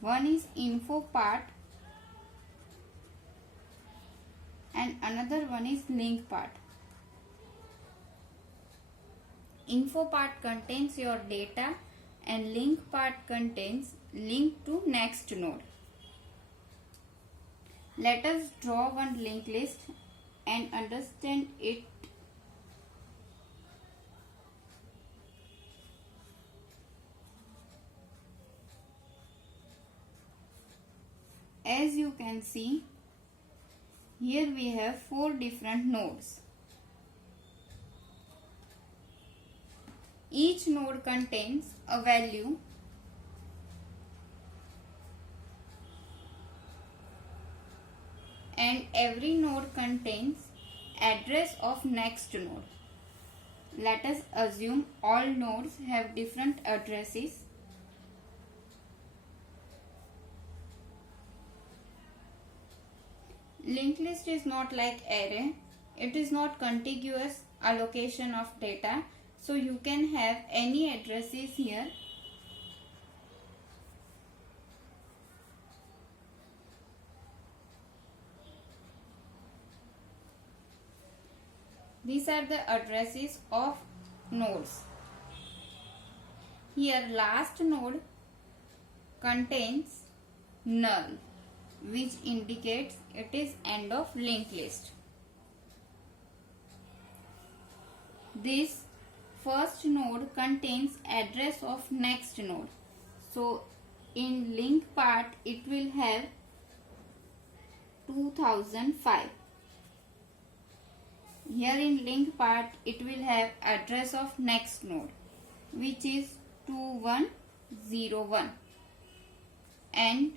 One is info part and another one is link part. Info part contains your data and link part contains link to next node. Let us draw one linked list and understand it. As you can see, here we have 4 different nodes. Each node contains a value and every node contains address of next node. Let us assume all nodes have different addresses. Linked list is not like array. It is not contiguous allocation of data. So you can have any addresses here. These are the addresses of nodes. Here last node contains null, which indicates it is end of linked list. This first node contains address of next node. So in link part it will have 2005. Here in link part it will have address of next node, which is 2101, and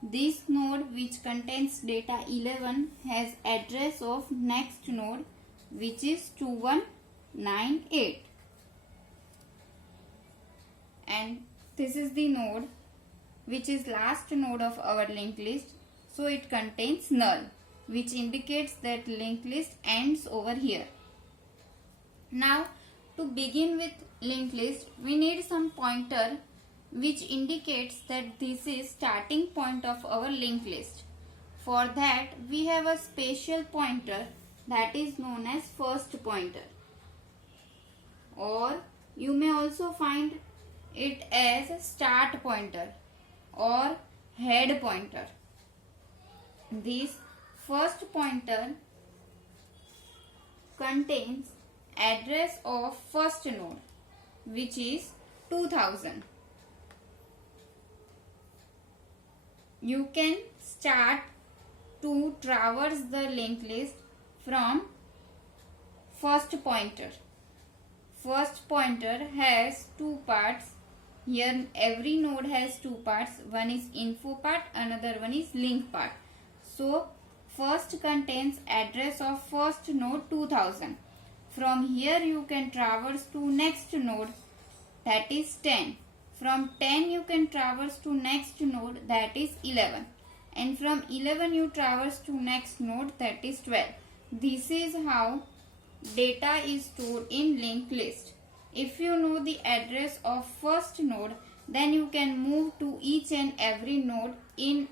this node which contains data 11 has address of next node, which is 2198, and this is the node which is last node of our linked list. So it contains null, which indicates that linked list ends over here. Now to begin with linked list, we need some pointer which indicates that this is starting point of our linked list. For that we have a special pointer that is known as first pointer, or you may also find it as start pointer or head pointer. This first pointer contains address of first node, which is 2000. You can start to traverse the linked list from first pointer. First pointer has 2 parts. Here every node has 2 parts. One is info part, another one is link part. So first contains address of first node 2000. From here you can traverse to next node, that is 10. From 10 you can traverse to next node, that is 11. And from 11 you traverse to next node, that is 12. This is how data is stored in linked list. If you know the address of first node, then you can move to each and every node in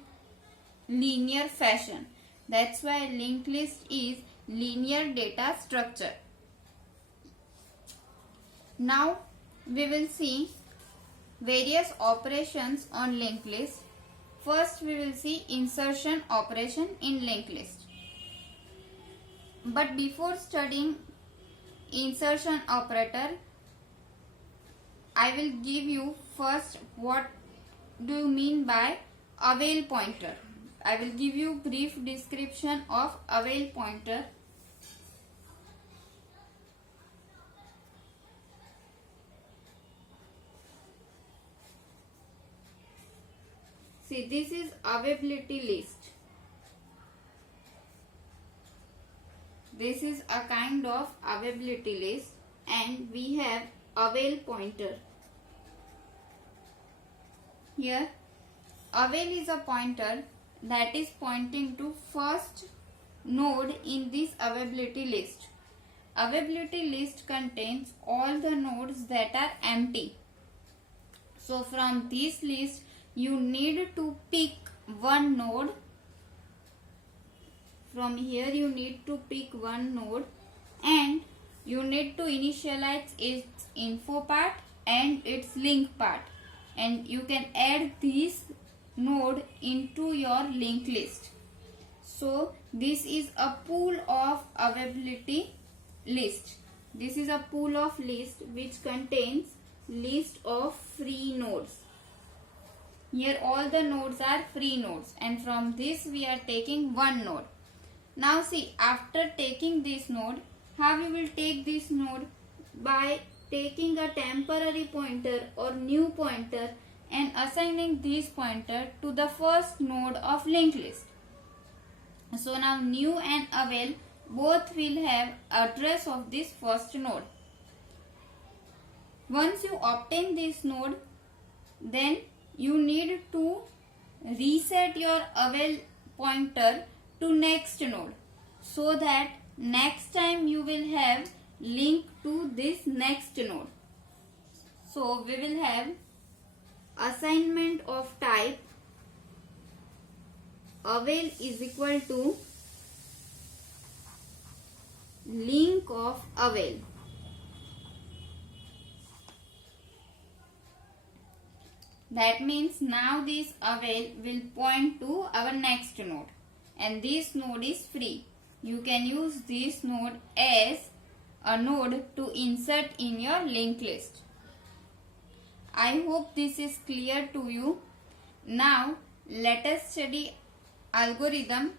linear fashion. That's why linked list is linear data structure. Now we will see various operations on linked list. First we will see insertion operation in linked list. But before studying insertion operator, I will give you first what do you mean by avail pointer. I will give you brief description of avail pointer. See, this is availability list. This is a kind of availability list, and we have avail pointer. Here avail is a pointer that is pointing to first node in this availability list. Availability list contains all the nodes that are empty. So from this list you need to pick one node. From here you need to pick one node and you need to initialize its info part and its link part, and you can add this node into your linked list. So this is a pool of availability list. This is a pool of list which contains list of free nodes. Here all the nodes are free nodes, and from this we are taking one node. Now see, after taking this node, how you will take this node? By taking a temporary pointer or new pointer and assigning this pointer to the first node of linked list. So now new and avail both will have address of this first node. Once you obtain this node, then you need to reset your avail pointer to next node, so that next time you will have link to this next node. So we will have assignment of type avail is equal to link of avail. That means now this avail will point to our next node, and this node is free. You can use this node as a node to insert in your linked list. I hope this is clear to you. Now let us study algorithm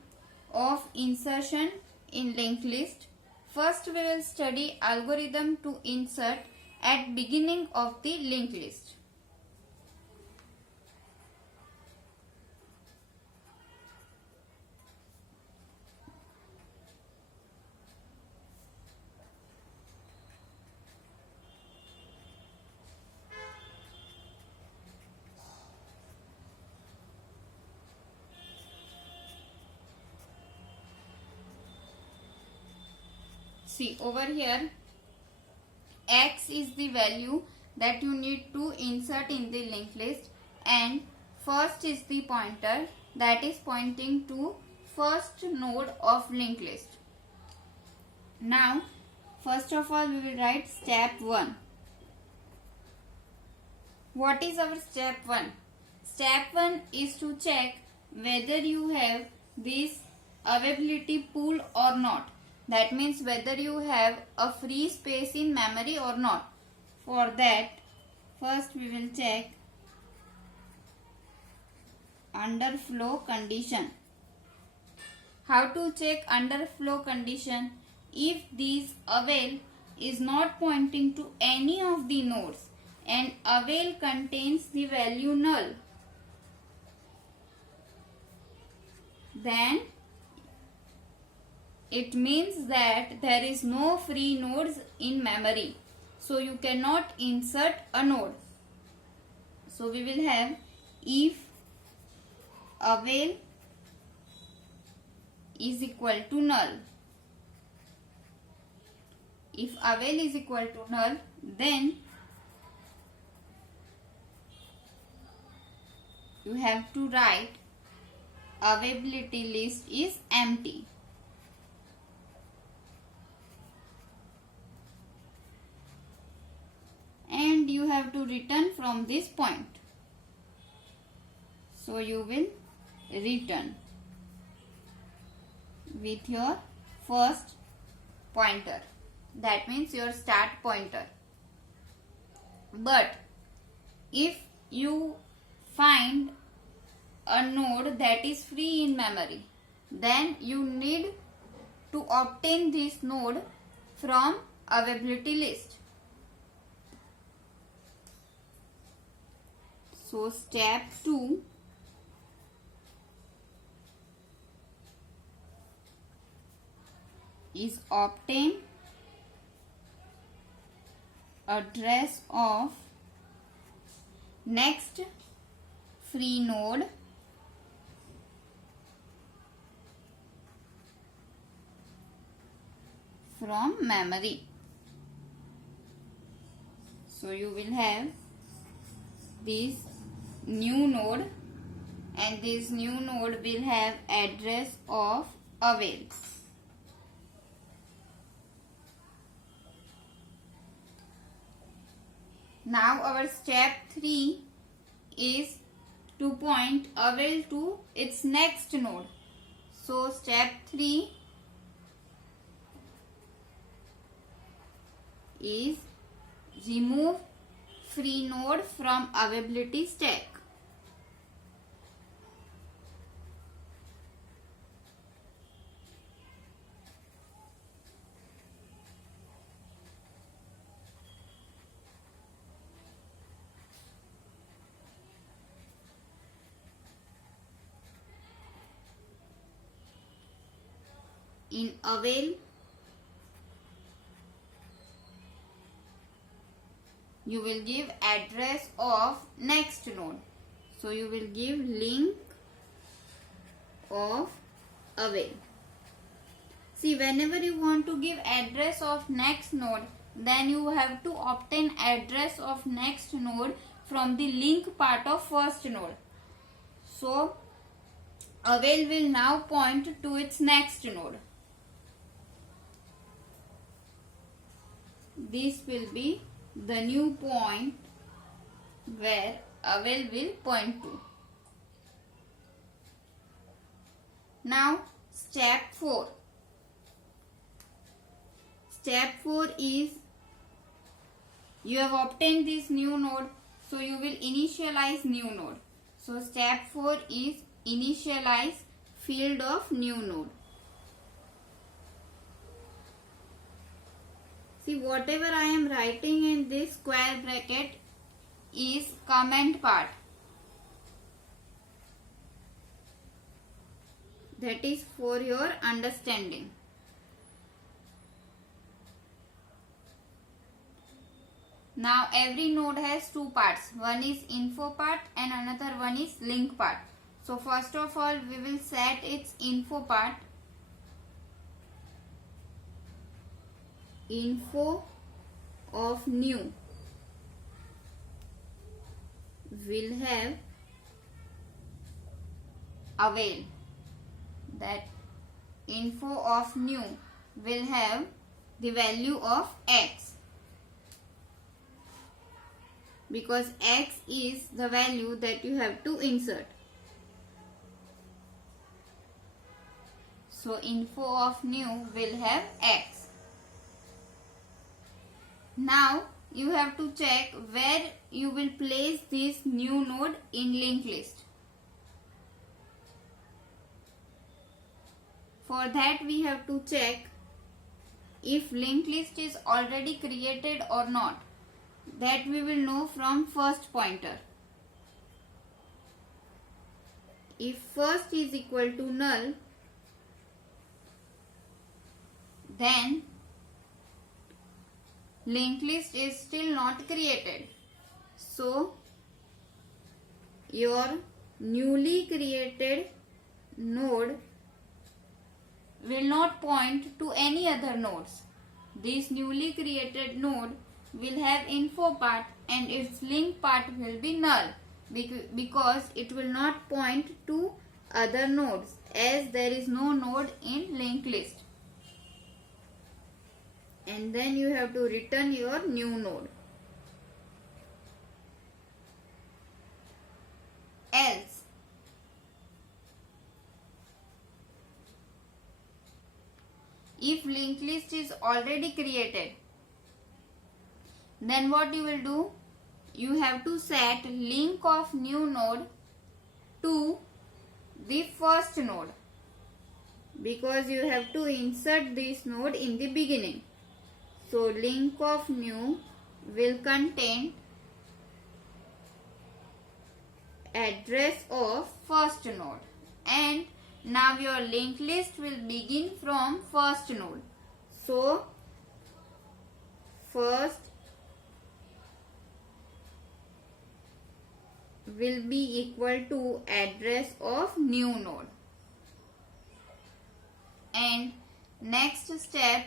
of insertion in linked list. First we will study algorithm to insert at beginning of the linked list. See over here, x is the value that you need to insert in the linked list, and first is the pointer that is pointing to first node of linked list. Now first of all we will write step 1. What is our step 1? Step 1 is to check whether you have this availability pool or not. That means whether you have a free space in memory or not. For that, first we will check underflow condition. How to check underflow condition? If this avail is not pointing to any of the nodes and avail contains the value null, then it means that there is no free nodes in memory, so you cannot insert a node. So we will have if avail is equal to null. If avail is equal to null, then you have to write availability list is empty. And you have to return from this point. So you will return with your first pointer. That means your start pointer. But if you find a node that is free in memory, then you need to obtain this node from availability list. So step 2 is obtain address of next free node from memory. So you will have this new node, and this new node will have address of avail. Now our step 3 is to point avail to its next node. So step 3 is remove free node from availability stack. In avail, you will give address of next node. So you will give link of avail. See, whenever you want to give address of next node, then you have to obtain address of next node from the link part of first node. So avail will now point to its next node. This will be the new point where avail will point to. Now step 4. Step 4 is you have obtained this new node, so you will initialize new node. So step 4 is initialize field of new node. See, whatever I am writing in this square bracket is comment part. That is for your understanding. Now every node has two parts. One is info part and another one is link part. So first of all we will set its info part. Info of new will have avail. That info of new will have the value of x, because x is the value that you have to insert. So info of new will have x. Now you have to check where you will place this new node in linked list. For that we have to check if linked list is already created or not. That we will know from first pointer. If first is equal to null, then linked list is still not created. So your newly created node will not point to any other nodes. This newly created node will have info part and its link part will be null, because it will not point to other nodes as there is no node in linked list. And then you have to return your new node. Else, if linked list is already created, then what you will do? You have to set link of new node to the first node, because you have to insert this node in the beginning. So link of new will contain address of first node, and now your linked list will begin from first node. So first will be equal to address of new node. And next step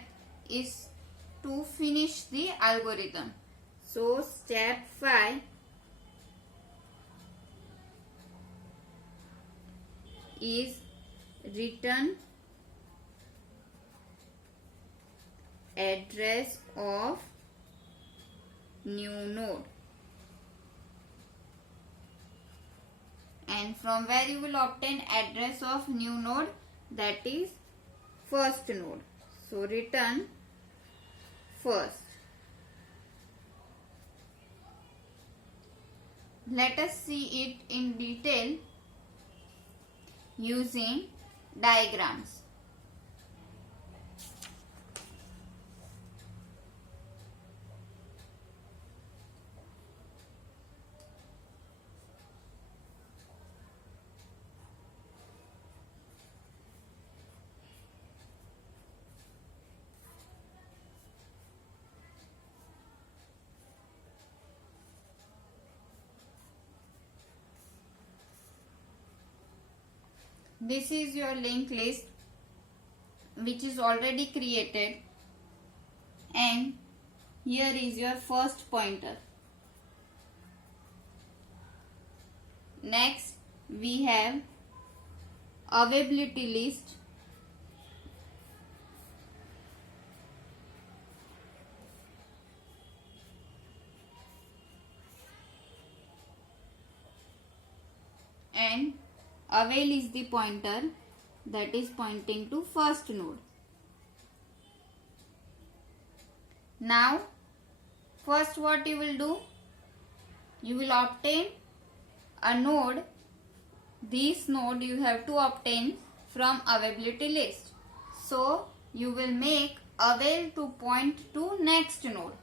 is to finish the algorithm. So step 5 is return address of new node, and from where you will obtain address of new node, that is first node. So return first. Let us see it in detail using diagrams. This is your linked list which is already created, and here is your first pointer. Next we have availability list, and avail is the pointer that is pointing to first node. Now first what you will do, you will obtain a node. This node you have to obtain from availability list. So you will make avail to point to next node.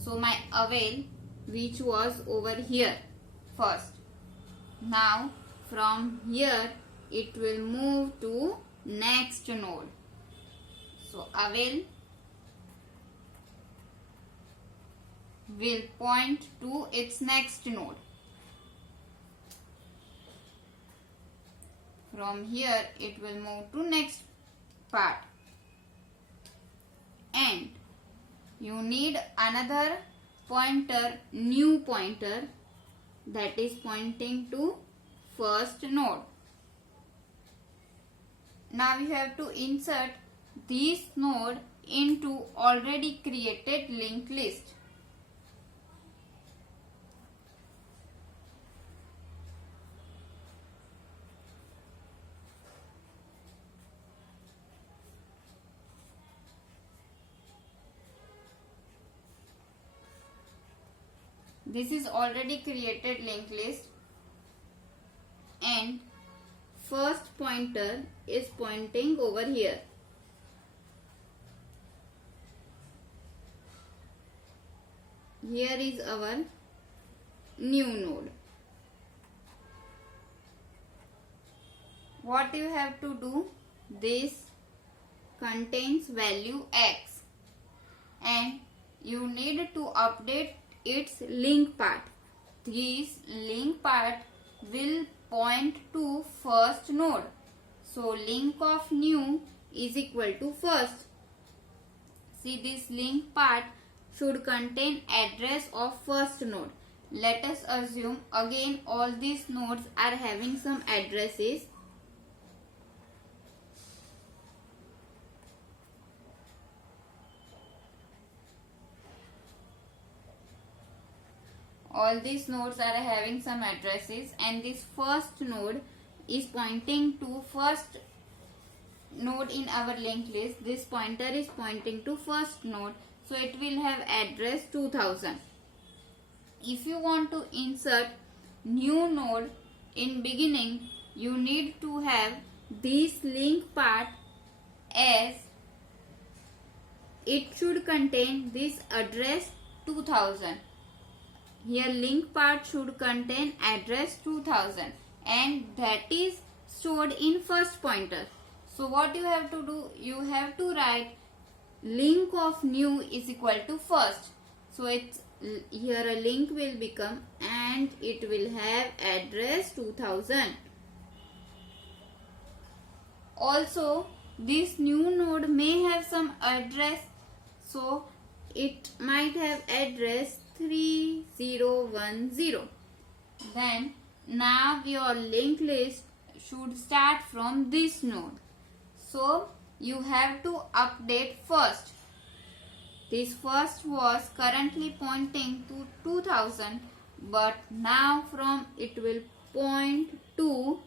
So my avail which was over here first. Now from here it will move to next node. So avail will point to its next node. From here it will move to next part. And you need another pointer, new pointer, that is pointing to first node. Now you have to insert this node into already created linked list. This is already created linked list, and first pointer is pointing over here. Here is our new node. What you have to do, this contains value x, and you need to update its link part. This link part will point to first node. So link of new is equal to first. See, this link part should contain address of first node. Let us assume again all these nodes are having some addresses. All these nodes are having some addresses, and this first node is pointing to first node in our linked list. This pointer is pointing to first node, so it will have address 2000. If you want to insert new node in beginning, you need to have this link part as it should contain this address 2000. Here link part should contain address 2000, and that is stored in first pointer. So what you have to do, you have to write link of new is equal to first. So it's here a link will become, and it will have address 2000. Also, this new node may have some address, so it might have address 3010. Then now your linked list should start from this node. So you have to update first. This first was currently pointing to 2000, but now from it will point to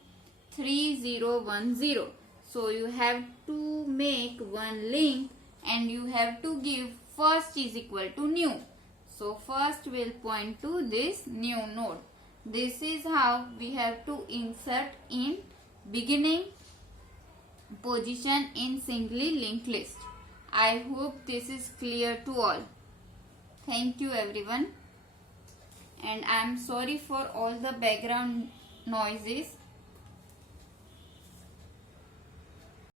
3010. So you have to make one link and you have to give first is equal to new. So first will point to this new node. This is how we have to insert in beginning position in singly linked list. I hope this is clear to all. Thank you everyone. And I am sorry for all the background noises.